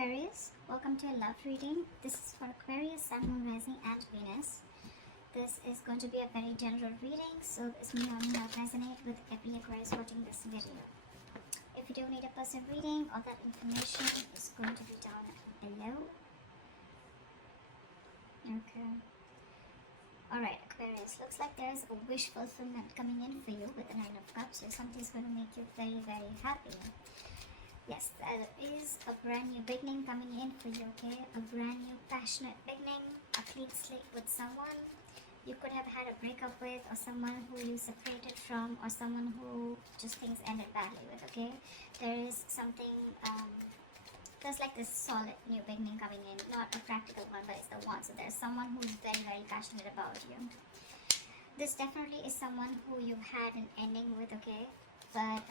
Aquarius, welcome to a love reading. This is for Aquarius, Sun, Moon, Rising and Venus. This is going to be a very general reading, so this may or may not resonate with every Aquarius watching this video. If you do need a personal reading, all that information is going to be down below. Okay. Alright, Aquarius, looks like there is a wish fulfillment coming in for you with the Nine of Cups. So something's going to make you very, very happy. Yes, there is a brand new beginning coming in for you, okay? A brand new passionate beginning, a clean slate with someone you could have had a breakup with, or someone who you separated from, or someone who just things ended badly with, okay? There is something, there's like this solid new beginning coming in, not a practical one, but it's the one. So there's someone who's very, very passionate about you. This definitely is someone who you've had an ending with, okay? But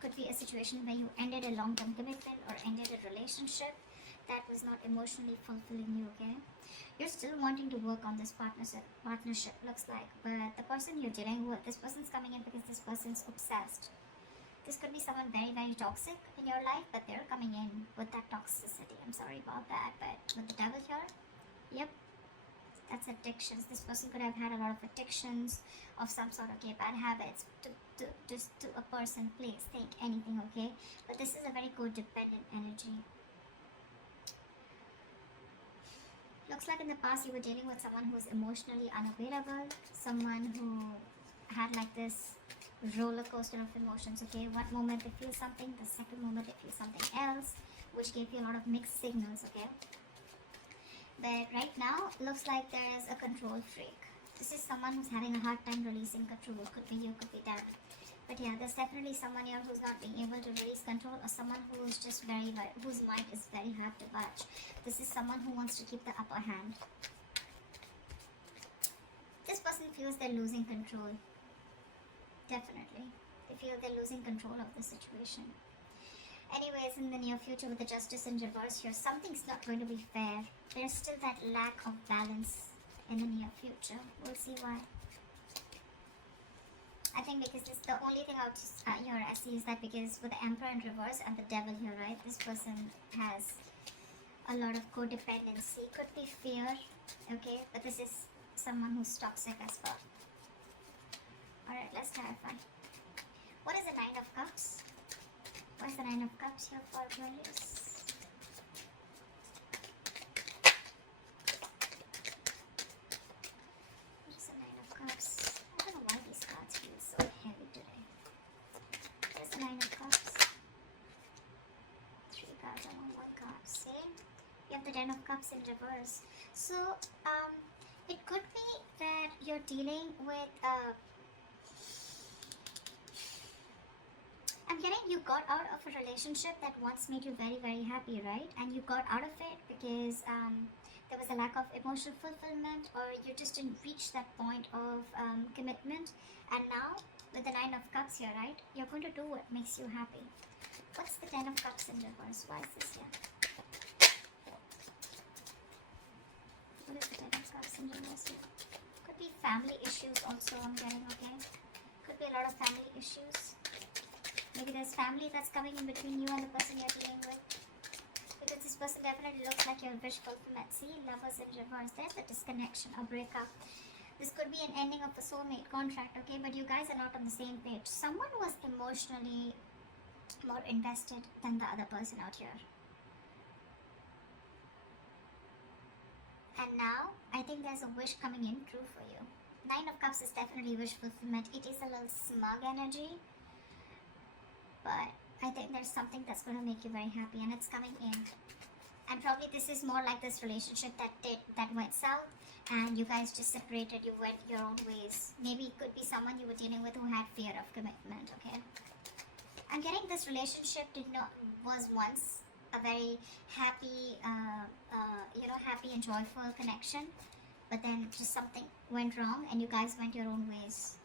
could be a situation where you ended a long-term commitment or ended a relationship that was not emotionally fulfilling you, okay? You're still wanting to work on this partnership looks like, but the person you're dealing with, this person's coming in because this person's obsessed. This could be someone very, very toxic in your life, but they're coming in with that toxicity. I'm sorry about that, but with the devil here, yep, that's addictions. This person could have had a lot of addictions of some sort, okay, bad habits just to a person, place, think, anything, okay? But this is a very codependent energy. Looks like in the past you were dealing with someone who was emotionally unavailable, someone who had like this roller coaster of emotions, okay? One moment they feel something, the second moment they feel something else, which gave you a lot of mixed signals, okay? But right now, looks like there is a control freak. This is someone who's having a hard time releasing control. Could be you, could be them. But yeah, there's definitely someone here who's not being able to release control, or someone who's just whose mind is very hard to watch. This is someone who wants to keep the upper hand. This person feels they're losing control. Definitely. They feel they're losing control of the situation. Anyways, in the near future with the justice in reverse here, something's not going to be fair. There's still that lack of balance in the near future. We'll see why. I think because this, the only thing out here I see is that because with the Emperor in reverse and the Devil here, right, this person has a lot of codependency. Could be fear, okay, but this is someone who's toxic as well. Alright, let's clarify. What is the Nine of Cups? What's the Nine of Cups here for Aquarius? What is the Nine of Cups? I don't know why these cards feel so heavy today. There's the Nine of Cups. 3 cards on one card. See? You have the Ten of Cups in reverse. So, it could be that you're dealing with I'm getting you got out of a relationship that once made you very, very happy, right? And you got out of it because there was a lack of emotional fulfillment, or you just didn't reach that point of commitment. And now, with the Nine of Cups here, right? You're going to do what makes you happy. What's the Ten of Cups in reverse? Why is this here? What is the Ten of Cups in reverse here? Could be family issues also, I'm getting, okay? Could be a lot of family issues. Maybe there's family that's coming in between you and the person you're dealing with. Because this person definitely looks like your wish fulfillment. See, Lovers in reverse. There's a disconnection, a breakup. This could be an ending of a soulmate contract, okay? But you guys are not on the same page. Someone was emotionally more invested than the other person out here. And now, I think there's a wish coming in true for you. Nine of Cups is definitely wish fulfillment. It is a little smug energy. But I think there's something that's going to make you very happy, and it's coming in. And probably this is more like this relationship that went south, and you guys just separated, you went your own ways. Maybe it could be someone you were dealing with who had fear of commitment, okay? I'm getting this relationship was once a very happy, happy and joyful connection, but then just something went wrong and you guys went your own ways.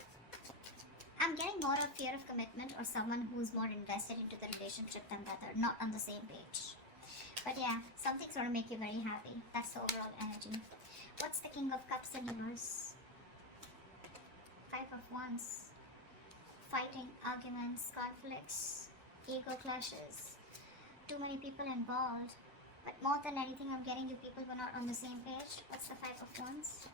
I'm getting more of fear of commitment, or someone who's more invested into the relationship than the other, not on the same page. But yeah, something's going to make you very happy. That's the overall energy. What's the King of Cups in reverse? 5 of Wands. Fighting, arguments, conflicts, ego clashes. Too many people involved. But more than anything, I'm getting you people who are not on the same page. What's the Five of Wands?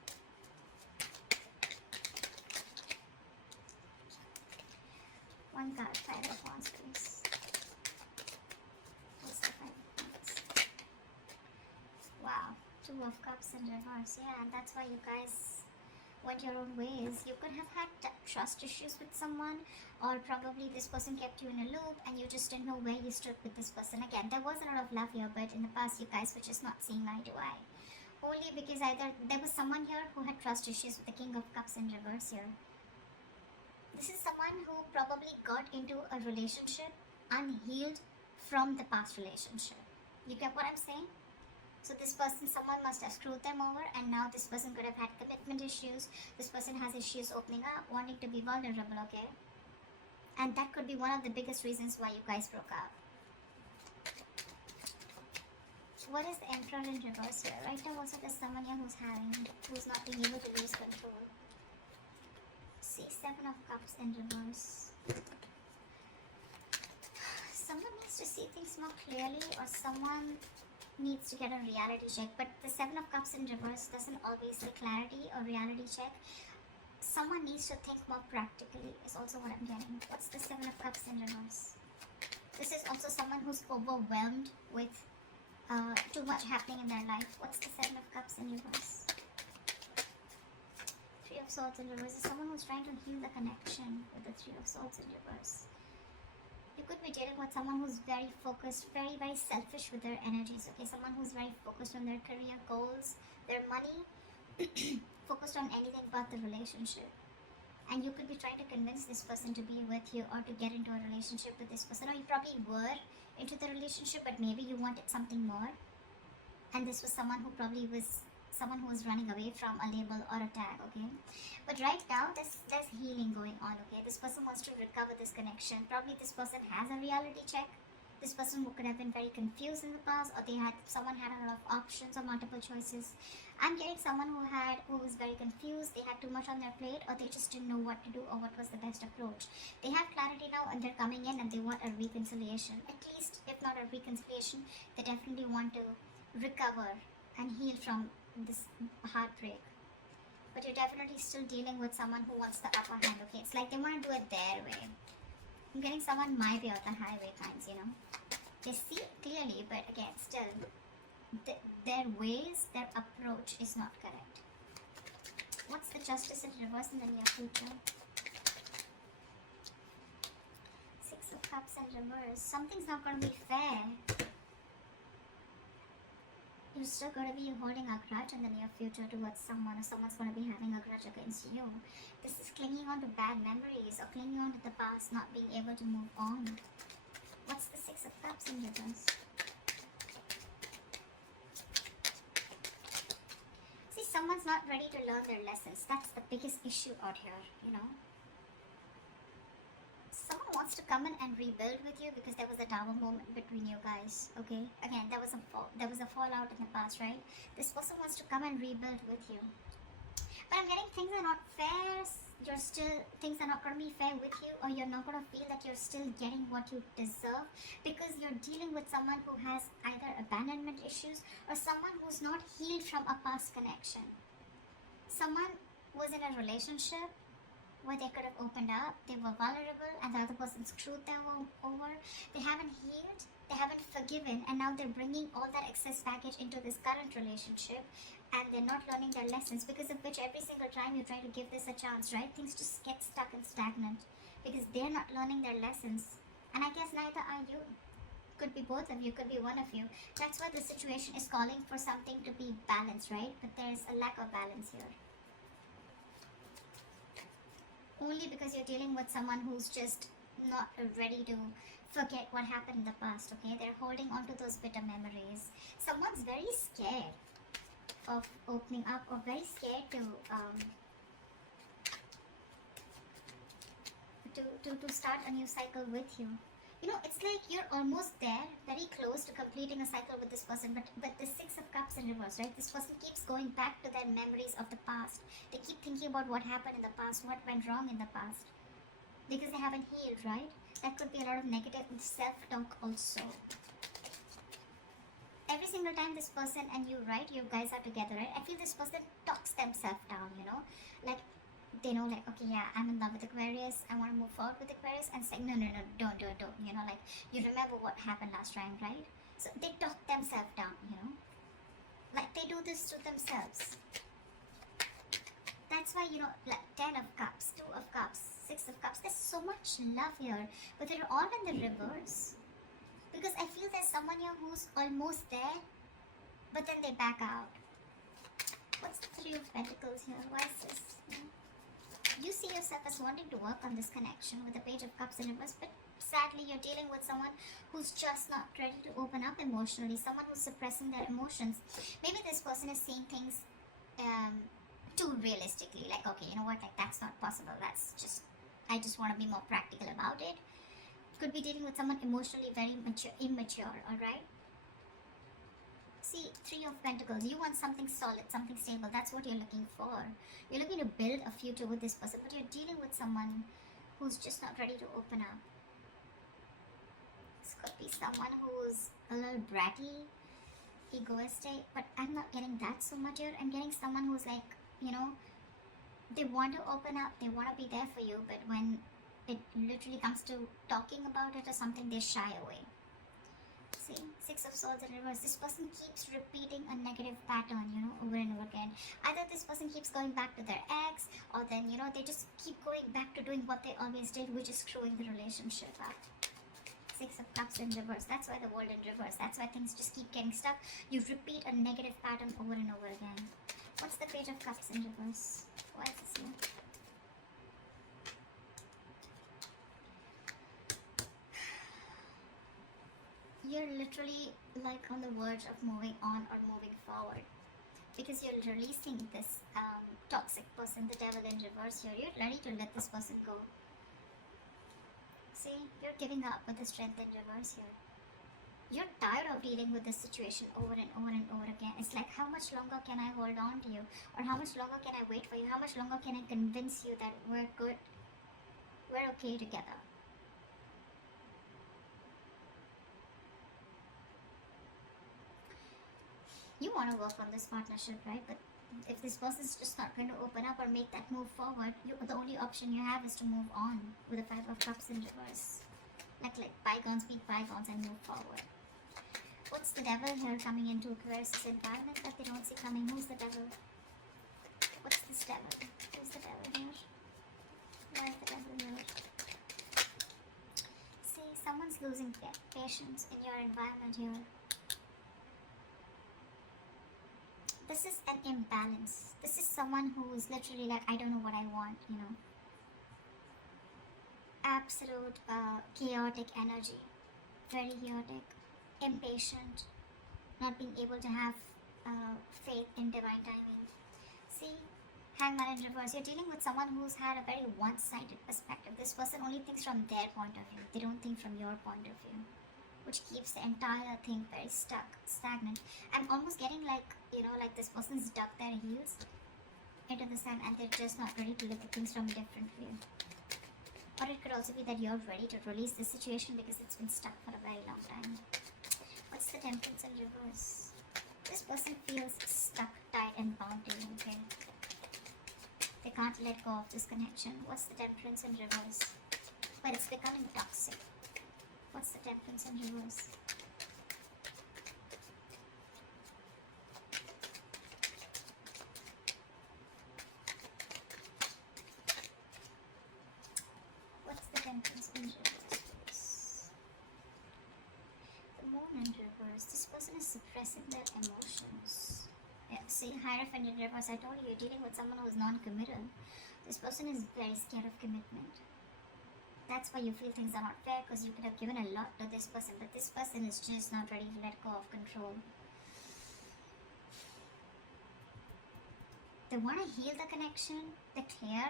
One card, Five of Wands, please. What's the Five of Wands? Wow, Two of Cups in reverse. Yeah, and that's why you guys went your own ways. You could have had trust issues with someone, or probably this person kept you in a loop and you just didn't know where you stood with this person. Again, there was a lot of love here, but in the past you guys were just not seeing eye to eye. Only because either there was someone here who had trust issues with the King of Cups in reverse here. This is someone who probably got into a relationship unhealed from the past relationship. You get what I'm saying? So this person, someone must have screwed them over, and now this person could have had commitment issues. This person has issues opening up, wanting to be vulnerable, okay? And that could be one of the biggest reasons why you guys broke up. What is the Emperor in reverse here? Right now also there's someone here who's not being able to lose control. See, Seven of Cups in reverse. Someone needs to see things more clearly, or someone needs to get a reality check. But the Seven of Cups in reverse doesn't always say clarity or reality check. Someone needs to think more practically is also what I'm getting. What's the Seven of Cups in reverse? This is also someone who's overwhelmed with too much happening in their life. What's the Seven of Cups in reverse? Three of Swords in reverse is someone who's trying to heal the connection with the Three of Swords in reverse. You could be dealing with someone who's very focused, very, very selfish with their energies, okay? Someone who's very focused on their career goals, their money, focused on anything but the relationship. And you could be trying to convince this person to be with you or to get into a relationship with this person. Or you probably were into the relationship, but maybe you wanted something more. And this was someone who probably was someone who was running away from a label or a tag, okay? But right now, there's healing going on, okay? This person wants to recover this connection. Probably this person has a reality check. This person who could have been very confused in the past, or someone had a lot of options or multiple choices. I'm getting someone who was very confused. They had too much on their plate, or they just didn't know what to do or what was the best approach. They have clarity now, and they're coming in and they want a reconciliation. At least, if not a reconciliation, they definitely want to recover and heal from this heartbreak. But you're definitely still dealing with someone who wants the upper hand, okay? It's like they want to do it their way. I'm getting someone my way or the highway kinds, you know? They see it clearly, but again, still, their ways, their approach is not correct. What's the Justice in reverse in the near future? Six of Cups in reverse. Something's not going to be fair. You're still going to be holding a grudge in the near future towards someone, or someone's going to be having a grudge against you. This is clinging on to bad memories or clinging on to the past, not being able to move on. What's the Six of Cups in reverse? See, someone's not ready to learn their lessons. That's the biggest issue out here, you know. Someone wants to come in and rebuild with you because there was a tower moment between you guys, okay? Again, there was a fallout in the past, right? This person wants to come and rebuild with you. But I'm getting things are not fair. Things are not going to be fair with you, or you're not going to feel that you're still getting what you deserve because you're dealing with someone who has either abandonment issues or someone who's not healed from a past connection. Someone was in a relationship where they could have opened up, they were vulnerable, and the other person screwed them over. They haven't healed, they haven't forgiven, and now they're bringing all that excess baggage into this current relationship, and they're not learning their lessons, because of which every single time you try to give this a chance, right, things just get stuck and stagnant, because they're not learning their lessons. And I guess neither are you. Could be both of you, could be one of you. That's why the situation is calling for something to be balanced, right? But there's a lack of balance here. Only because you're dealing with someone who's just not ready to forget what happened in the past, okay? They're holding on to those bitter memories. Someone's very scared of opening up, or very scared to start a new cycle with you. You know, it's like you're almost there, very close to completing a cycle with this person, but the Six of Cups in reverse, right? This person keeps going back to their memories of the past. They keep thinking about what happened in the past, what went wrong in the past, because they haven't healed, right? That could be a lot of negative self-talk also. Every single single time this person and you, right, you guys are together, right, I feel this person talks themselves down, you know, like they know, like, okay, yeah, I'm in love with Aquarius, I want to move forward with Aquarius, and it's like, no, no, no, don't, you know, like, you remember what happened last time, right? So they talk themselves down, you know, like they do this to themselves. That's why, you know, like 10 of cups, 2 of cups, 6 of cups, there's so much love here, but they're all in the reverse. Because I feel there's someone here who's almost there, but then they back out. What's the 3 of Pentacles here? Why is this? You see yourself as wanting to work on this connection with the Page of Cups in reverse, but sadly you're dealing with someone who's just not ready to open up emotionally, someone who's suppressing their emotions. Maybe this person is seeing things too realistically, like, okay, you know what, like, that's not possible, that's just, I just want to be more practical about it. Could be dealing with someone emotionally very immature, alright? See, 3 of Pentacles, you want something solid, something stable, that's what you're looking for. You're looking to build a future with this person, but you're dealing with someone who's just not ready to open up. This could be someone who's a little bratty, egoistic, but I'm not getting that so much here. I'm getting someone who's like, you know, they want to open up, they want to be there for you, but when it literally comes to talking about it or something, they shy away. See, 6 of Swords in reverse. This person keeps repeating a negative pattern, you know, over and over again. Either this person keeps going back to their ex, or then, you know, they just keep going back to doing what they always did, which is screwing the relationship up. 6 of Cups in reverse. That's why the World in reverse. That's why things just keep getting stuck. You repeat a negative pattern over and over again. What's the Page of Cups in reverse? Why is this here? You're literally like on the verge of moving on or moving forward, because you're releasing this toxic person, the Devil in reverse here. You're ready to let this person go. See, you're giving up with the Strength in reverse here. You're tired of dealing with this situation over and over and over again. It's like, how much longer can I hold on to you? Or how much longer can I wait for you? How much longer can I convince you that we're good, we're okay together? You want to work on this partnership, right? But if this person's just not going to open up or make that move forward, the only option you have is to move on with the 5 of Cups in reverse. Like bygones be bygones and move forward. What's the Devil here coming into Aquarius' environment that they don't see coming? Who's the Devil? What's this Devil? Who's the Devil here? Why is the Devil here? See, someone's losing patience in your environment here. This is an imbalance. This is someone who is literally like, I don't know what I want, you know. Absolute chaotic energy. Very chaotic. Impatient. Not being able to have faith in divine timing. See, Hangman in reverse. You're dealing with someone who's had a very one-sided perspective. This person only thinks from their point of view. They don't think from your point of view, which keeps the entire thing very stuck, stagnant. I'm almost getting like, you know, like this person's dug their heels into the sand and they're just not ready to look at things from a different view. Or it could also be that you're ready to release the situation because it's been stuck for a very long time. What's the Temperance in reverse? This person feels stuck, tied and bound to you, okay? They can't let go of this connection. What's the Temperance in reverse? But it's becoming toxic. What's the Temperance in reverse? What's the Temperance in reverse? The Moon in reverse. This person is suppressing their emotions. Yeah, see, Hierophant in reverse. I told you, you're dealing with someone who's non-committal. This person is very scared of commitment. That's why you feel things are not fair, because you could have given a lot to this person, but this person is just not ready to let go of control. They want to heal the connection. They're clear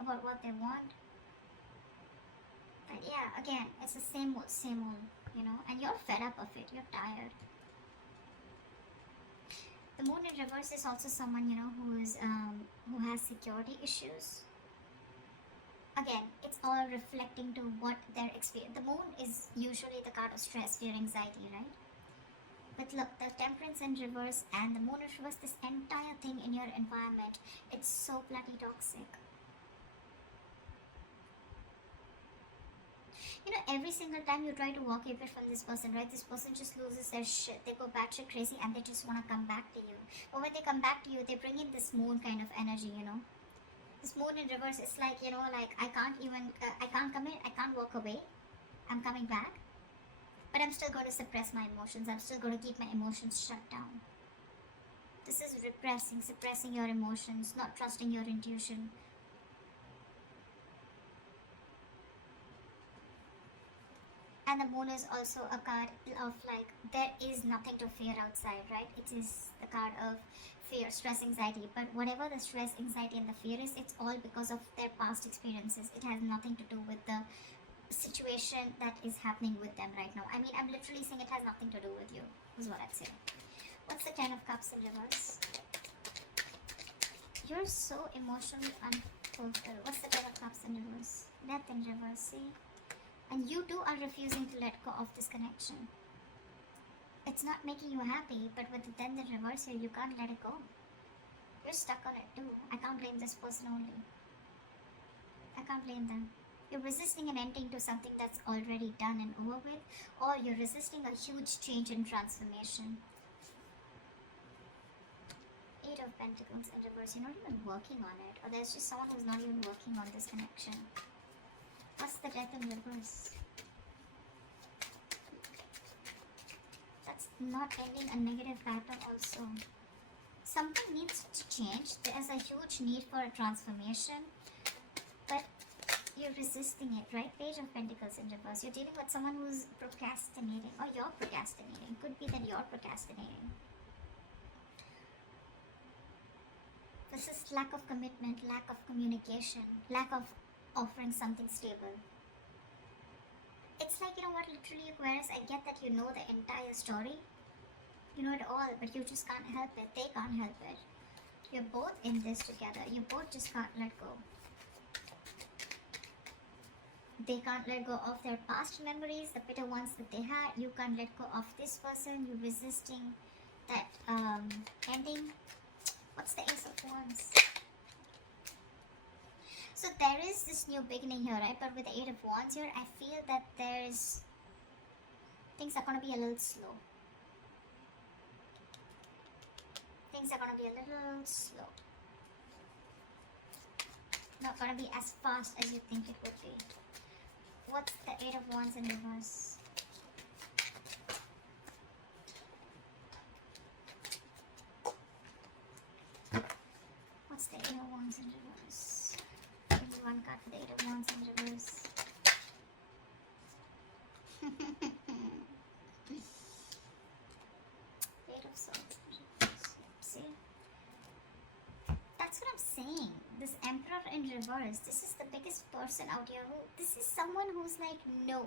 about what they want. But yeah, again, it's the same old, you know, and you're fed up of it. You're tired. The Moon in reverse is also someone, you know, who has security issues. Again, it's all reflecting to what they're experiencing. The Moon is usually the card of stress, fear, anxiety, right? But with look, the temperance in reverse and the moon in reverse, this entire thing in your environment, it's so bloody toxic. You know, every single time you try to walk away from this person, right, this person just loses their shit. They go batshit crazy and they just want to come back to you. But when they come back to you, they bring in this moon kind of energy, you know. This moon in reverse, it's like, you know, like I can't commit, I can't walk away. I'm coming back. But I'm still going to suppress my emotions. I'm still going to keep my emotions shut down. This is repressing, suppressing your emotions, not trusting your intuition. And the moon is also a card of like, there is nothing to fear outside, right? It is the card of fear, stress, anxiety. But whatever the stress, anxiety and the fear is, it's all because of their past experiences. It has nothing to do with the situation that is happening with them right now. I mean, I'm literally saying it has nothing to do with you, is what I'd say. What's the Ten of Cups in reverse? You're so emotionally unfulfilled. What's the Ten of Cups in reverse? Death in reverse, see? And you too are refusing to let go of this connection. It's not making you happy, but with the Death in reverse here, you can't let it go. You're stuck on it too. I can't blame this person only. I can't blame them. You're resisting an ending to something that's already done and over with, or you're resisting a huge change and transformation. Eight of Pentacles in reverse. You're not even working on it, or there's just someone who's not even working on this connection. What's the Death in reverse? That's not ending a negative pattern also. Something needs to change. There's a huge need for a transformation, but you're resisting it, right? Page of Pentacles in reverse. You're dealing with someone who's procrastinating, or you're procrastinating. Could be that you're procrastinating. This is lack of commitment, lack of communication, lack of offering something stable. It's like, you know what, literally Aquarius, I get that you know the entire story. You know it all, but you just can't help it. They can't help it. You're both in this together. You both just can't let go. They can't let go of their past memories, the bitter ones that they had. You can't let go of this person. You're resisting that ending. What's the Ace of Wands? So there is this new beginning here, right? But with the Eight of Wands here, I feel that things are going to be a little slow. Things are going to be a little slow. Not going to be as fast as you think it would be. What's the Eight of Wands in reverse? What's the Eight of Wands in reverse? One card for the Eight of Wands in reverse. Eight of Swords in reverse. See? That's what I'm saying. This Emperor in reverse. This is the biggest person out here this is someone who's like, no,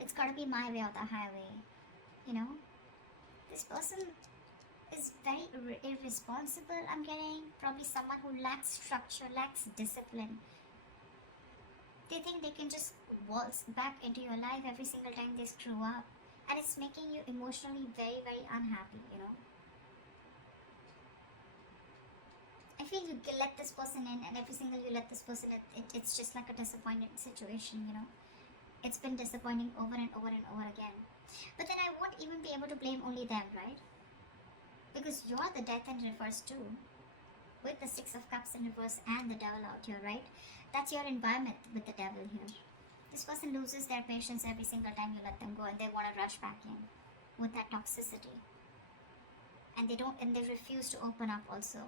it's gotta be my way or the highway. You know? This person is very irresponsible, I'm getting. Probably someone who lacks structure, lacks discipline. They think they can just waltz back into your life every single time they screw up. And it's making you emotionally very, very unhappy, you know. I feel you let this person in, and every single you let this person in, it's just like a disappointed situation, you know. It's been disappointing over and over and over again. But then I won't even be able to blame only them, right? Because you're the Death in reverse too. With the Six of Cups in reverse and the Devil out here, right? That's your environment with the Devil here. This person loses their patience every single time you let them go, and they want to rush back in with that toxicity. And they refuse to open up also.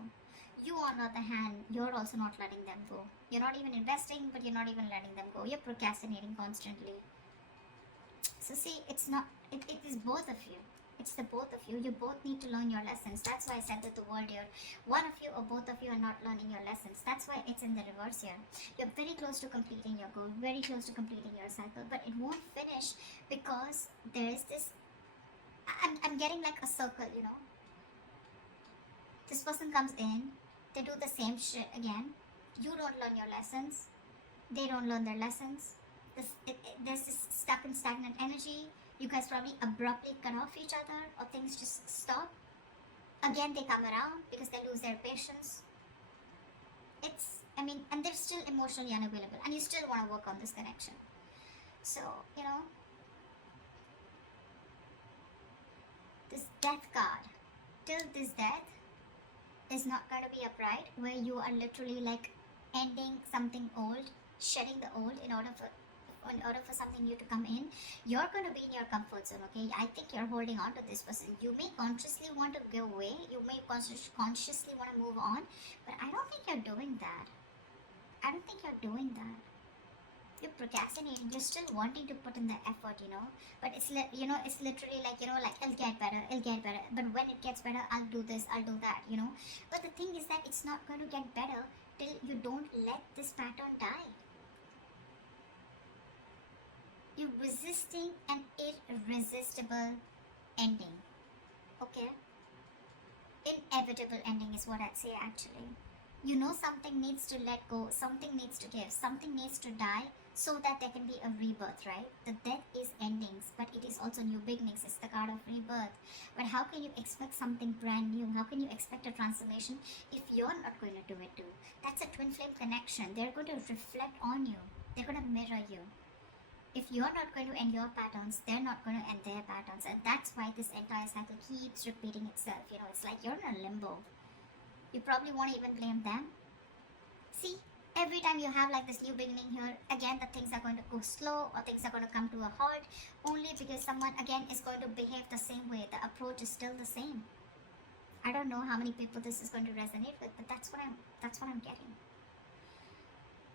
You, on the other hand, you're also not letting them go. You're not even investing, but you're not even letting them go. You're procrastinating constantly. So see, it is both of you. It's the both of you. You both need to learn your lessons. That's why I said that the world here, one of you or both of you are not learning your lessons. That's why it's in the reverse here. You're very close to completing your goal, very close to completing your cycle, but it won't finish because there is this, I'm getting like a circle, you know. This person comes in, they do the same shit again. You don't learn your lessons. They don't learn their lessons. There's this stuck and stagnant energy. You guys probably abruptly cut off each other, or things just stop. Again, they come around because they lose their patience. And they're still emotionally unavailable, and you still want to work on this connection. So, this death card, till this death, is not going to be a pride where you are literally like ending something old, shedding the old in order for something new to come in. You're going to be in your comfort zone, okay? I think you're holding on to this person. You may consciously want to go away, you may consciously want to move on, but I don't think you're doing that. You're procrastinating. You're still wanting to put in the effort, but it's literally like, it'll get better, but when it gets better, I'll do this, I'll do that, but the thing is that it's not going to get better till you don't let this pattern die. You're resisting an irresistible ending, okay? Inevitable ending is what I'd say, actually. Something needs to let go, something needs to give, something needs to die, so that there can be a rebirth, right? The death is endings, but it is also new beginnings. It's the card of rebirth. But how can you expect something brand new? How can you expect a transformation if you're not going to do it too? That's a twin flame connection. They're going to reflect on you. They're going to mirror you. If you're not going to end your patterns, they're not going to end their patterns. And that's why this entire cycle keeps repeating itself. It's like you're in a limbo. You probably won't even blame them. See, every time you have like this new beginning here, again the things are going to go slow, or things are going to come to a halt, only because someone again is going to behave the same way. The approach is still the same. I don't know how many people this is going to resonate with, but that's what I'm getting.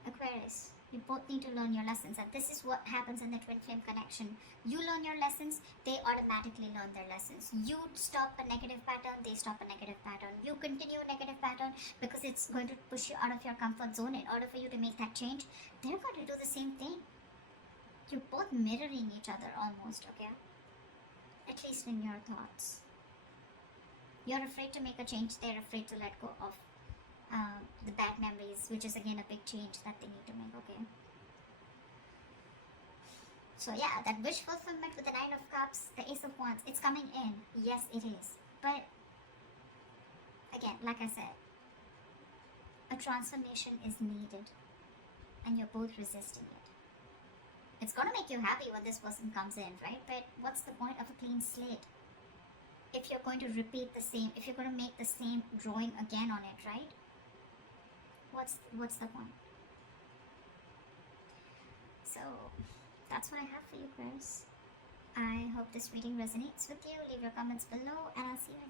Aquarius, you both need to learn your lessons, and this is what happens in the twin flame connection. You learn your lessons, they automatically learn their lessons. You stop a negative pattern, they stop a negative pattern. You continue a negative pattern because it's going to push you out of your comfort zone. In order for you to make that change, they're going to do the same thing. You're both mirroring each other almost, okay? At least in your thoughts. You're afraid to make a change, they're afraid to let go of the bad memories, which is again a big change that they need to make, okay? So yeah, that wish fulfillment with the Nine of Cups, the Ace of Wands, it's coming in. Yes, it is. But again, like I said, a transformation is needed, and you're both resisting it. It's gonna make you happy when this person comes in, right? But what's the point of a clean slate if you're going to repeat the same, if you're going to make the same drawing again on it, right? What's the point? So that's what I have for you, Chris. I hope this reading resonates with you. Leave your comments below, and I'll see you